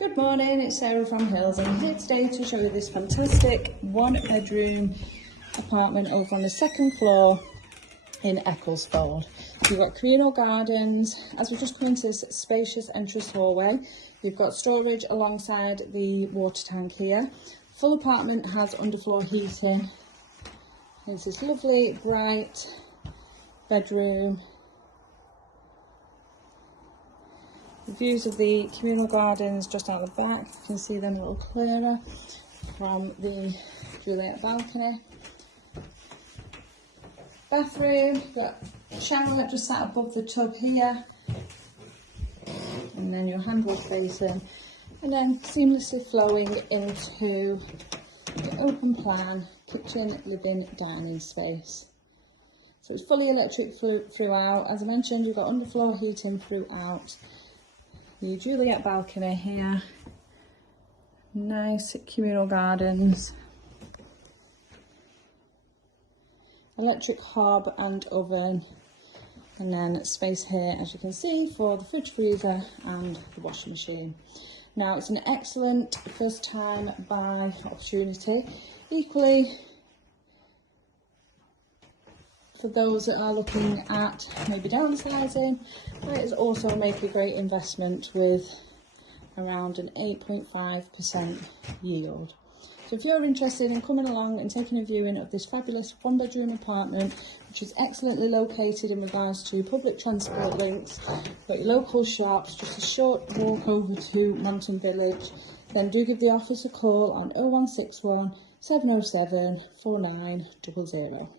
Good morning, it's Sarah from Hills and I'm here today to show you this fantastic one-bedroom apartment over on the second floor in Eccles. You've got communal gardens. As we just come into this spacious entrance hallway, you've got storage alongside the water tank here. Full apartment has underfloor heating. There's this lovely bright bedroom. The views of the communal gardens just out the back, you can see them a little clearer from the Juliet balcony. Bathroom, got a shower just sat above the tub here, and then your hand wash basin, and then seamlessly flowing into the open plan kitchen, living, dining space. So it's fully electric throughout. As I mentioned, you've got underfloor heating throughout. The Juliet balcony here, nice communal gardens, electric hob and oven, and then space here, as you can see, for the fridge, freezer and the washing machine. Now it's an excellent first time buy opportunity. Equally, for those that are looking at maybe downsizing, it is also make a great investment with around an 8.5% yield. So if you're interested in coming along and taking a viewing of this fabulous one-bedroom apartment, which is excellently located in regards to public transport links, got your local shops, just a short walk over to Monton village, then do give the office a call on 0161 707 4900.